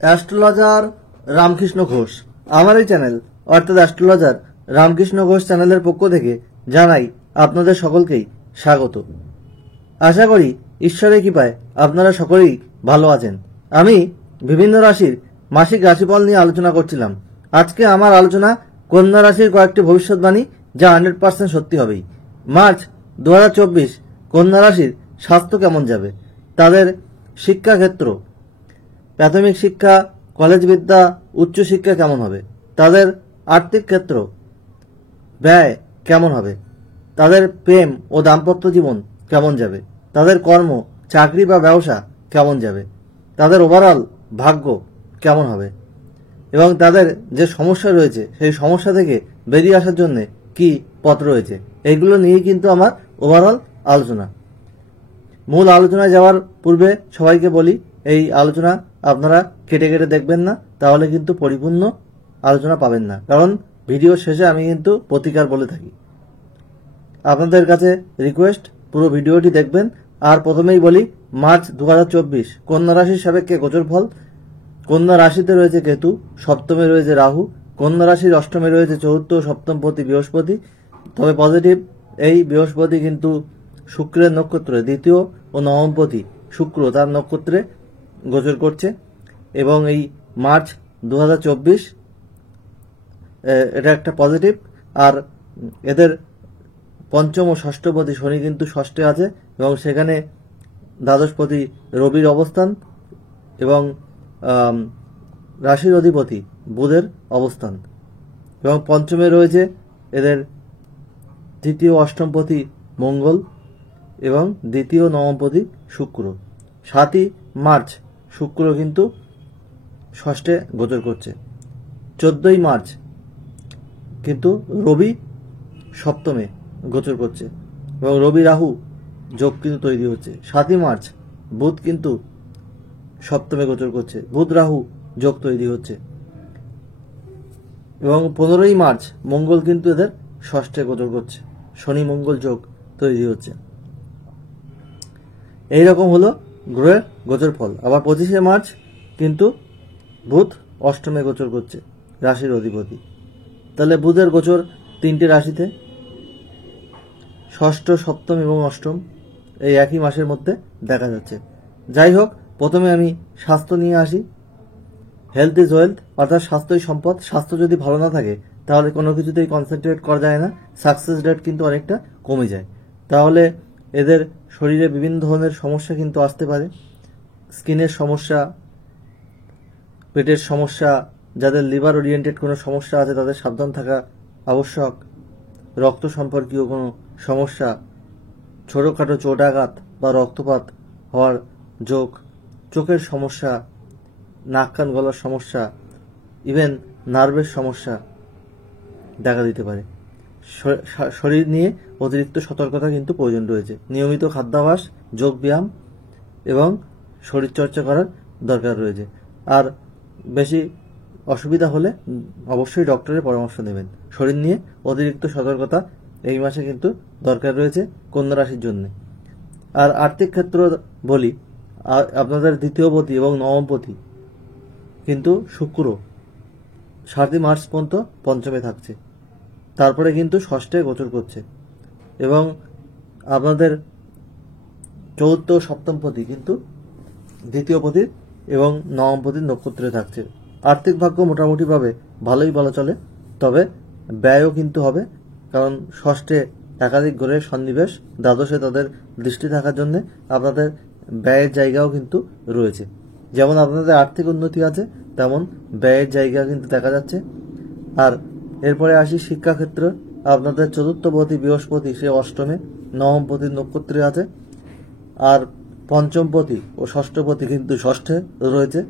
Astrologer Ramakrishna Ghosh. আমার এই channel অর্থাৎ অ্যাস্ট্রোলজার রামকৃষ্ণ ঘোষ চ্যানেলের পক্ষ থেকে জানাই আপনাদের সকলকেই স্বাগত। আশা করি ঈশ্বরের কৃপায় আপনারা সকলেই ভালো আছেন। আমি বিভিন্ন রাশির মাসিক রাশিফল নিয়ে আলোচনা করছিলাম। আজকে আমার আলোচনা কন্যা রাশির কয়েকটি ভবিষ্যৎবাণী, যা 100% সত্যি হবেই। মার্চ 2024 কন্যা রাশির স্বাস্থ্য কেমন যাবে, তাদের শিক্ষাক্ষেত্র, প্রাথমিক শিক্ষা, কলেজ বিদ্যা, উচ্চশিক্ষা কেমন হবে, তাদের আর্থিক ক্ষেত্র, ব্যয় কেমন হবে, তাদের প্রেম ও দাম্পত্য জীবন কেমন যাবে, তাদের কর্ম, চাকরি বা ব্যবসা কেমন যাবে, তাদের ওভারঅল ভাগ্য কেমন হবে এবং তাদের যে সমস্যা রয়েছে সেই সমস্যা থেকে বেরিয়ে আসার জন্য কি পথ রয়েছে, এগুলো নিয়েই কিন্তু আমার ওভারঅল আলোচনা। মূল আলোচনায় যাওয়ার পূর্বে সবাইকে বলি, এই আলোচনা আপনারা কেটে কেটে দেখবেন না, তাহলে কিন্তু পরিপূর্ণ আলোচনা পাবেন না। কারণ ভিডিও শেষে আমি কিন্তু প্রতিকার বলে থাকি। আপনাদের কাছে রিকোয়েস্ট, পুরো ভিডিওটি দেখবেন। আর প্রথমেই বলি, মার্চ 2024 কন্যা রাশির সাপেক্ষে গোচর ফল। কন্যা রাশিতে রয়েছে কেতু, সপ্তমে রয়েছে রাহু, কন্যা রাশির অষ্টমে রয়েছে চতুর্থ ও সপ্তমপতি বৃহস্পতি। তবে পজিটিভ, এই বৃহস্পতি কিন্তু শুক্রের নক্ষত্রে দ্বিতীয় ও নবমপতি শুক্র তার নক্ষত্রে গোচর করছে এবং এই মার্চ 2024 এটা একটা পজিটিভ। আর এদের পঞ্চম ও ষষ্ঠপতি শনি কিন্তু ষষ্ঠে আছে এবং সেখানে দ্বাদশপতি রবির অবস্থান এবং রাশির অধিপতি বুধের অবস্থান এবং পঞ্চমে রয়েছে এদের তৃতীয় অষ্টমপতি মঙ্গল এবং দ্বিতীয় নবমপতি শুক্র। 7ই মার্চ শুক্র কিন্তু ষষ্ঠে গোচর করছে। 14ই মার্চ কিন্তু রবি সপ্তমে গোচর করছে এবং রবি রাহু যোগ কিন্তু তৈরি হচ্ছে। 7ই মার্চ বুধ কিন্তু সপ্তমে গোচর করছে, বুধ রাহু যোগ তৈরি হচ্ছে এবং 15ই মার্চ মঙ্গল কিন্তু এদের ষষ্ঠে গোচর করছে, শনি মঙ্গল যোগ তৈরি হচ্ছে। এইরকম হলো গ্রহের গোচর ফল। আবার 25শে মার্চ কিন্তু বুধ অষ্টমে গোচর করছে, রাশির অধিপতি। তাহলে বুধের গোচর 3টে রাশিতে, ষষ্ঠ, সপ্তম এবং অষ্টম, এই একই মাসের মধ্যে দেখা যাচ্ছে। যাই হোক, প্রথমে আমি স্বাস্থ্য নিয়ে আসি। হেলথ ইজ ওয়েলথ, অর্থাৎ স্বাস্থ্যই সম্পদ। স্বাস্থ্য যদি ভালো না থাকে তাহলে কোনো কিছুতেই কনসেন্ট্রেট করা যায় না, সাকসেস রেট কিন্তু অনেকটা কমে যায়। তাহলে এদের শরীরে বিভিন্ন ধরনের সমস্যা কিন্তু আসতে পারে। স্কিনের সমস্যা, পেটের সমস্যা, যাদের লিভার ওরিয়েন্টেড কোনো সমস্যা আছে তাদের সাবধান থাকা আবশ্যক। রক্ত সম্পর্কীয় কোনো সমস্যা, ছোটোখাটো চোটাঘাত বা রক্তপাত হওয়ার যোগ, চোখের সমস্যা, নাক কান গলার সমস্যা, ইভেন নার্ভের সমস্যা দেখা দিতে পারে। শরীর নিয়ে অতিরিক্ত সতর্কতা কিন্তু প্রয়োজন রয়েছে। নিয়মিত খাদ্যাভ্যাস, যোগ ব্যায়াম এবং শরীরচর্চা করার দরকার রয়েছে। আর বেশি অসুবিধা হলে অবশ্যই ডক্টরের পরামর্শ নেবেন। শরীর নিয়ে অতিরিক্ত সতর্কতা এই মাসে কিন্তু দরকার রয়েছে কন্যা রাশির জন্য। আর আর্থিক ক্ষেত্র বলি, আপনাদের দ্বিতীয়পতি এবং নবমপতি কিন্তু শুক্র 7ই মার্চ পর্যন্ত পঞ্চমে থাকছে, তারপরে কিন্তু ষষ্ঠে গোচর করছে এবং আপনাদের চতুর্থ ও সপ্তমপতি কিন্তু দ্বিতীয়পতির এবং নবমপতির নক্ষত্রে থাকছে। আর্থিক ভাগ্য মোটামুটিভাবে ভালোই বলা চলে, তবে ব্যয়ও কিন্তু হবে, কারণ ষষ্ঠে একাধিক গ্রহের সন্নিবেশ, দ্বাদশে তাদের দৃষ্টি থাকার জন্য আপনাদের ব্যয়ের জায়গাও কিন্তু রয়েছে। যেমন আপনাদের আর্থিক উন্নতি আছে, তেমন ব্যয়ের জায়গা কিন্তু দেখা যাচ্ছে। আর এরপরে আসি শিক্ষাক্ষেত্র। আপনাদের চতুর্থপতি বৃহস্পতি সে অষ্টমে, নবমপতির নক্ষত্রে আছে, আর পঞ্চমপতি ও ষষ্ঠপতি কিন্তু ষষ্ঠে রয়েছে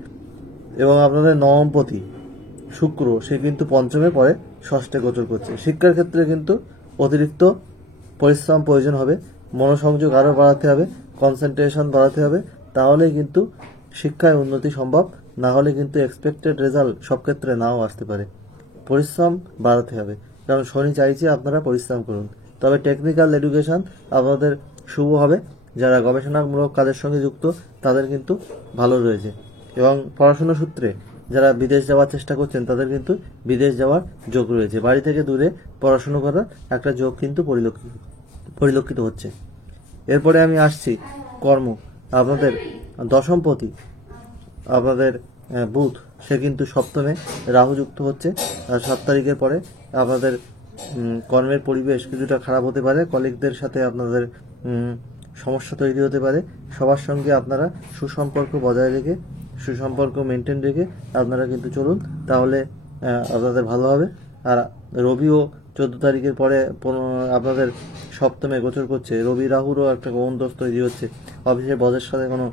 এবং আপনাদের নবমপতি শুক্র সে কিন্তু পঞ্চমে পরে ষষ্ঠে গোচর করছে। শিক্ষার ক্ষেত্রে কিন্তু অতিরিক্ত পরিশ্রম প্রয়োজন হবে, মনোসংযোগ আরও বাড়াতে হবে, কনসেন্ট্রেশন বাড়াতে হবে, তাহলেই কিন্তু শিক্ষায় উন্নতি সম্ভব। না হলে কিন্তু এক্সপেক্টেড রেজাল্ট সব ক্ষেত্রে নাও আসতে পারে। পরিশ্রম বাড়াতে হবে, কারণ শনি চাইছে আপনারা পরিশ্রম করুন। তবে টেকনিক্যাল এডুকেশন আপনাদের শুভ হবে। যারা গবেষণামূলক কাজের সঙ্গে যুক্ত তাদের কিন্তু ভালো রয়েছে। এবং পড়াশোনা সূত্রে যারা বিদেশ যাওয়ার চেষ্টা করছেন তাদের কিন্তু বিদেশ যাওয়ার যোগ রয়েছে। বাড়ি থেকে দূরে পড়াশোনা করার একটা যোগ কিন্তু পরিলক্ষিত হচ্ছে। এরপরে আমি আসছি কর্ম। আপনাদের দশমপতি আপনাদের বুধ, সে কিন্তু সপ্তমে রাহু যুক্ত হচ্ছে। 7 তারিখের পরে আপনাদের কর্মের পরিবেশ কিছুটা খারাপ হতে পারে, কলিগদের সাথে আপনাদের সমস্যা তৈরি হতে পারে। সবার সঙ্গে আপনারা সুসম্পর্ক বজায় রেখে, সুসম্পর্ক মেনটেন রেখে আপনারা কিন্তু চলুন, তাহলে আপনাদের ভালো হবে। আর রবিও 14 তারিখের পরে আপনাদের সপ্তমে গোচর করছে। রবি রাহুরও একটা গৌণ-দোষ তৈরি হচ্ছে। অফিসের বসের সাথে কোনো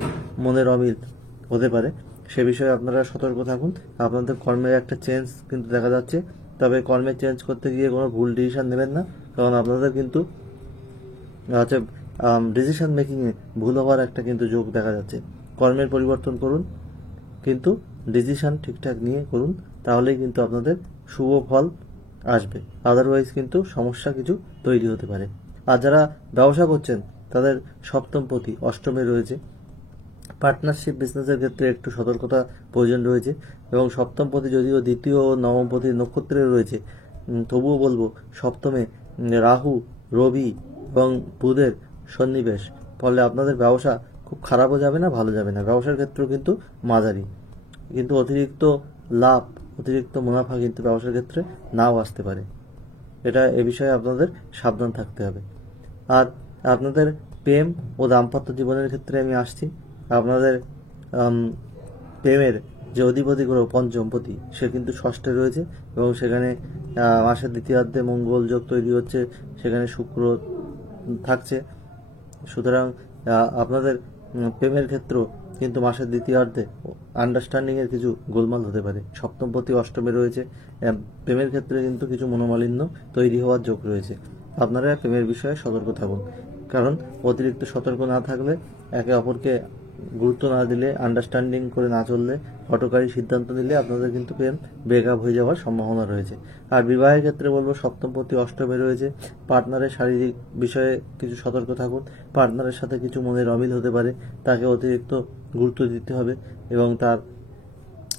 মনের অমিল হতে পারে, সে বিষয়ে আপনারা সতর্ক থাকুন। আপনাদের কর্মের একটা চেঞ্জ কিন্তু দেখা যাচ্ছে, তবে কর্মের চেঞ্জ করতে গিয়ে কোনো ভুল ডিসিশন নেবেন না, কারণ আপনাদের কিন্তু হচ্ছে ডিসিশন মেকিংয়ে ভুল হওয়ার একটা কিন্তু যোগ দেখা যাচ্ছে। কর্মের পরিবর্তন করুন, কিন্তু ডিসিশন ঠিকঠাক নিয়ে করুন, তাহলেই কিন্তু আপনাদের শুভ ফল আসবে। আদারওয়াইজ কিন্তু সমস্যা কিছু তৈরি হতে পারে। আর যারা ব্যবসা করছেন তাদের সপ্তমপতি অষ্টমে রয়েছে। পার্টনারশিপ বিজনেসের ক্ষেত্রে একটু সতর্কতা প্রয়োজন রয়েছে, এবং সপ্তমপতি যদিও দ্বিতীয় ও নবমপতি নক্ষত্রে রয়েছে, তবুও বলবো সপ্তমে রাহু, রবি এবং বুধের সন্নিবেশ, ফলে আপনাদের ব্যবসা খুব খারাপও যাবে না, ভালো যাবে না। ব্যবসার ক্ষেত্রেও কিন্তু মাঝারি, কিন্তু অতিরিক্ত লাভ, অতিরিক্ত মুনাফা কিন্তু ব্যবসার ক্ষেত্রে নাও আসতে পারে। এ বিষয়ে আপনাদের সাবধান থাকতে হবে। আর আপনাদের প্রেম ও দাম্পত্য জীবনের ক্ষেত্রে আমি আসছি। আপনাদের প্রেমের যে অধিপতি গ্রহ পঞ্চমপতি, সে কিন্তু ষষ্ঠে রয়েছে, এবং সেখানে মাসের দ্বিতীয়ার্ধে মঙ্গল যোগ তৈরি হচ্ছে, সেখানে শুক্র থাকছে। সুতরাং আপনাদের প্রেমের ক্ষেত্র কিন্তু মাসের দ্বিতীয়ার্ধে আন্ডারস্ট্যান্ডিংয়ের কিছু গোলমাল হতে পারে। সপ্তমপতি অষ্টমে রয়েছে, প্রেমের ক্ষেত্রে কিন্তু কিছু মনোমালিন্য তৈরি হওয়ার যোগ রয়েছে। আপনারা প্রেমের বিষয়ে সতর্ক থাকুন, কারণ অতিরিক্ত সতর্ক না থাকলে, একে অপরকে গুরুত্ব না দিলে, আন্ডারস্ট্যান্ডিং করে না চললে, হঠকারী সিদ্ধান্ত নিলে আপনাদের কিন্তু প্রেম ব্রেকআপ হয়ে যাওয়ার সম্ভাবনা রয়েছে। আর বিবাহের ক্ষেত্রে বলবো সপ্তমপতি অষ্টমে রয়েছে। পার্টনারের শারীরিক বিষয়ে কিছু সতর্ক থাকুন। পার্টনারের সাথে কিছু মনের অমিল হতে পারে, তাকে অতিরিক্ত গুরুত্ব দিতে হবে এবং তার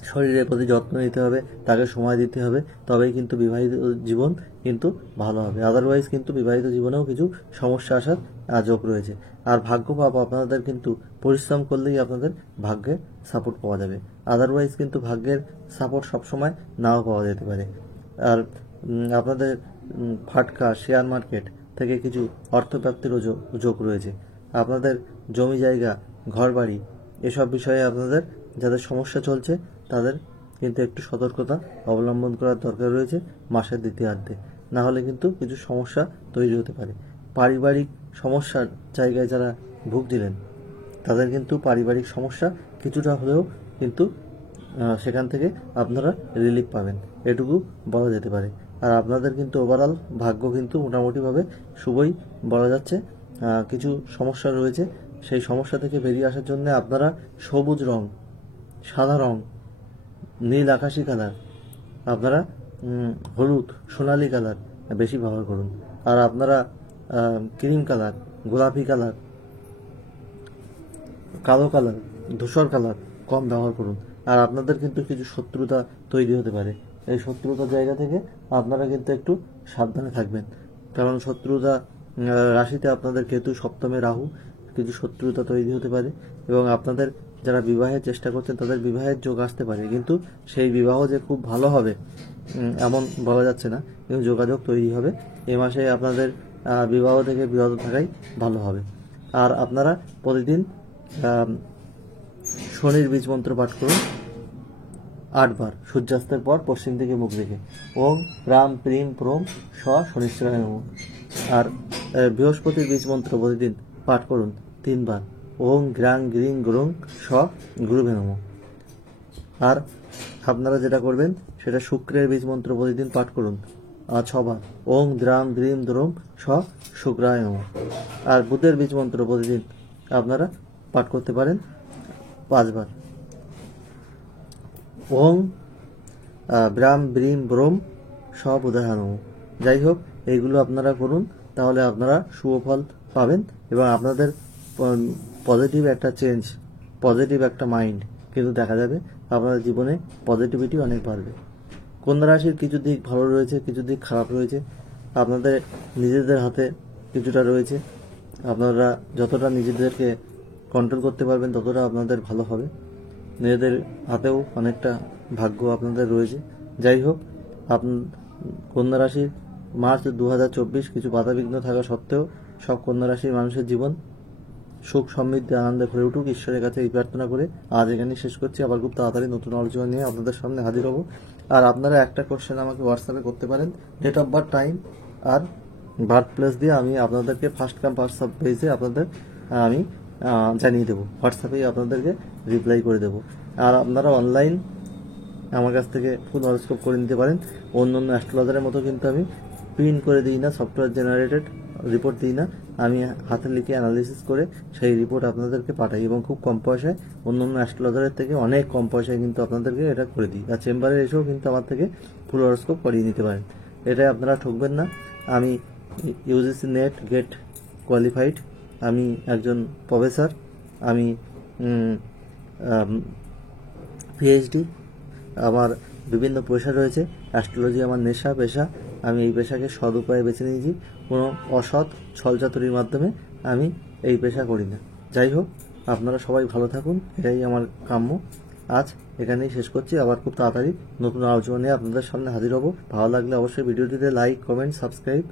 শরীরের প্রতি যত্ন নিতে হবে, তাকে সময় দিতে হবে, তবেই কিন্তু বিবাহিত জীবন কিন্তু ভালো হবে। আদারওয়াইজ কিন্তু বিবাহিত জীবনেও কিছু সমস্যা আসার যোগ রয়েছে। আর ভাগ্য পাপ, আপনাদের কিন্তু পরিশ্রম করলেই আপনাদের ভাগ্যে সাপোর্ট পাওয়া যাবে। আদারওয়াইজ কিন্তু ভাগ্যের সাপোর্ট সবসময় নাও পাওয়া যেতে পারে। আর আপনাদের ফাটকা শেয়ার মার্কেট থেকে কিছু অর্থপ্রাপ্তিরও যোগ রয়েছে। আপনাদের জমি জায়গা, ঘর বাড়ি, এসব বিষয়ে আপনাদের যাদের সমস্যা চলছে তাদের কিন্তু একটু সতর্কতা অবলম্বন করার দরকার রয়েছে মাসের দ্বিতীয়ার্ধে, না হলে কিন্তু কিছু সমস্যা তৈরি হতে পারে। পারিবারিক সমস্যার জায়গায় যারা ভুগছিলেন তাদের কিন্তু পারিবারিক সমস্যা কিছুটা হলেও কিন্তু সেখান থেকে আপনারা রিলিফ পাবেন, এটুকু বলা যেতে পারে। আর আপনাদের কিন্তু ওভারঅল ভাগ্য কিন্তু মোটামুটিভাবে শুভই বলা যাচ্ছে। কিছু সমস্যা রয়েছে, সেই সমস্যা থেকে বেরিয়ে আসার জন্য আপনারা সবুজ রং, সাদা রং, নীল আকাশি কালার, আপনারা হলুদ, সোনালি কালার বেশি ব্যবহার করুন। আর আপনারা ক্রিম কালার, গোলাপি কালার, কালো কালার, ধূসর কালার কম ব্যবহার করুন। আর আপনাদের কিন্তু কিছু শত্রুতা তৈরি হতে পারে, এই শত্রুতার জায়গা থেকে আপনারা কিন্তু একটু সাবধানে থাকবেন, কারণ শত্রুতা রাশিতে আপনাদের কেতু, সপ্তমে রাহু, কিছু শত্রুতা তৈরি হতে পারে। এবং আপনাদের যারা বিবাহের চেষ্টা করছেন তাদের বিবাহের যোগ আসতে পারে, কিন্তু সেই বিবাহ যে খুব ভালো হবে এমন বলা যাচ্ছে না, কিন্তু যোগাযোগ তৈরি হবে। এই মাসে আপনাদের বিবাহ থেকে বিরত থাকাই ভালো হবে। আর আপনারা প্রতিদিন শনির বীজ মন্ত্র পাঠ করুন 8 বার, সূর্যাস্তের পর পশ্চিম দিকে মুখ রেখে। ওম রাম প্রিম প্রোম স শনিশ্চরায় নমঃ। আর বৃহস্পতির বীজ মন্ত্র প্রতিদিন পাঠ করুন 3 বার। ওং গ্রাং গ্রিং গ্রুং স গুরুবে নমঃ। আর আপনারা যেটা করবেন সেটা শুক্রের বীজ মন্ত্র প্রতিদিন পাঠ করুন 6 বার। ওং দ্রাম দ্রিম দ্রোম স শুক্রায় নমঃ। আর বুধের বীজ মন্ত্র প্রতিদিন আপনারা পাঠ করতে পারেন 5 বার। ওং ব্রাম ব্রিম ব্রোম স বুধায় নমঃ। যাই হোক, এইগুলো আপনারা করুন, তাহলে আপনারা শুভ ফল পাবেন এবং আপনাদের পজিটিভ একটা চেঞ্জ, পজিটিভ একটা মাইন্ড কিন্তু দেখা যাবে আপনাদের জীবনে পজিটিভিটি অনেক বাড়বে। কন্যা রাশির কিছু দিক ভালো রয়েছে, কিছু দিক খারাপ রয়েছে। আপনাদের নিজেদের হাতে কিছুটা রয়েছে। আপনারা যতটা নিজেদেরকে কন্ট্রোল করতে পারবেন ততটা আপনাদের ভালো হবে। নিজেদের হাতেও অনেকটা ভাগ্য আপনাদের রয়েছে। যাই হোক, কন্যা রাশির মার্চ 2024 কিছু বাধাবিঘ্ন থাকা সত্ত্বেও সব কন্যা রাশির মানুষের জীবন সুখ সমৃদ্ধি আনন্দে ভরে উঠুক, ঈশ্বরের কাছে এই প্রার্থনা করে আজ এখানেই শেষ করছি। আবার খুব তাড়াতাড়ি নতুন আলোচনা নিয়ে আপনাদের সামনে হাজির হব। আর আপনারা একটা কোশ্চেন আমাকে হোয়াটসঅ্যাপে করতে পারেন, ডেট অফ বার্থ, টাইম আর বার্থ প্লেস দিয়ে আমি আপনাদেরকে ফার্স্ট কাম ফার্স্ট সার্ভ বেসে আপনাদের আমি জানিয়ে দেবো, হোয়াটসঅ্যাপেই আপনাদেরকে রিপ্লাই করে দেবো। আর আপনারা অনলাইন আমার কাছ থেকে ফুল হরোস্কোপ করে নিতে পারেন। অন্য অন্য অ্যাস্ট্রোলজারের মতো কিন্তু আমি প্রিন্ট করে দিই না, সফটওয়্যার জেনারেটেড রিপোর্ট দিই না। আমি হাতে লিখে অ্যানালিসিস করে সেই রিপোর্ট আপনাদেরকে পাঠাই এবং খুব কম পয়সায়, অন্য অন্য অ্যাস্ট্রোলজারের থেকে অনেক কম পয়সায় কিন্তু আপনাদেরকে এটা করে দিই। আর চেম্বারে এসেও কিন্তু আমার থেকে ফুল হরোস্কোপ করিয়ে নিতে পারেন। এটাই আপনারা ঠকবেন না। আমি ইউজিসি নেট গেট কোয়ালিফাইড, আমি একজন প্রফেসর, আমি পিএইচডি, আমার বিভিন্ন পেশা রয়েছে। অ্যাস্ট্রোলজি আমার নেশা, পেশা। আমি এই পেশাকে সৎ উপায়ে বেছে নিয়েছি, কোনো অসৎ ছলচাতুরির মাধ্যমে আমি এই পেশা করি না। যাই হোক, আপনারা সবাই ভালো থাকুন, এটাই আমার কাম্য। আজ এখানেই শেষ করছি। আবার খুব তাড়াতাড়ি নতুন আলোচনা নিয়ে আপনাদের সামনে হাজির হব। ভালো লাগলে অবশ্যই ভিডিওটিতে লাইক, কমেন্ট, সাবস্ক্রাইব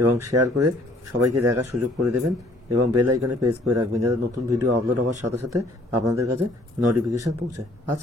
এবং শেয়ার করে সবাইকে দেখার সুযোগ করে দেবেন এবং বেল আইকনে প্রেস করে রাখবেন, যাতে নতুন ভিডিও আপলোড হওয়ার সাথে সাথে আপনাদের কাছে নোটিফিকেশন পৌঁছায়। আজ